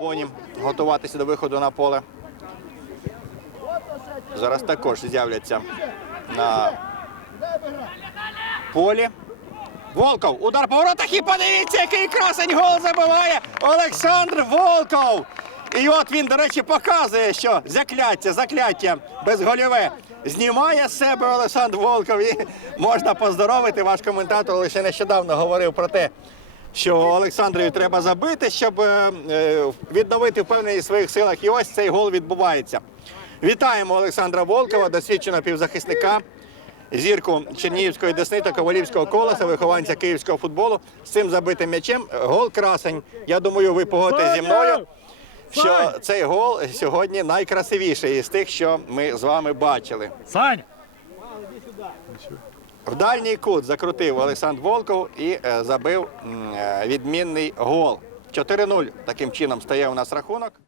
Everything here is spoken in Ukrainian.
Боні готуватися до виходу на поле. Зараз також з'являться на полі. Волков, удар по воротах і подивіться, який красень гол забиває Олександр Волков. І от він, до речі, показує, що закляття, закляття безгольове знімає з себе Олександр Волков. І можна поздоровити. Ваш коментатор лише нещодавно говорив про те, що Олександрові треба забити, щоб е, е, відновити впевненість в своїх силах. І ось цей гол відбувається. Вітаємо Олександра Волкова, досвідченого півзахисника, зірку Чернігівської Десни та Ковалівського колеса, вихованця київського футболу. З цим забитим м'ячем гол красень. Я думаю, ви погодите зі мною, що цей гол сьогодні найкрасивіший із тих, що ми з вами бачили. Саня! В дальній кут закрутив Олександр Волков і е, забив е, відмінний гол. 4-0 таким чином стає у нас рахунок.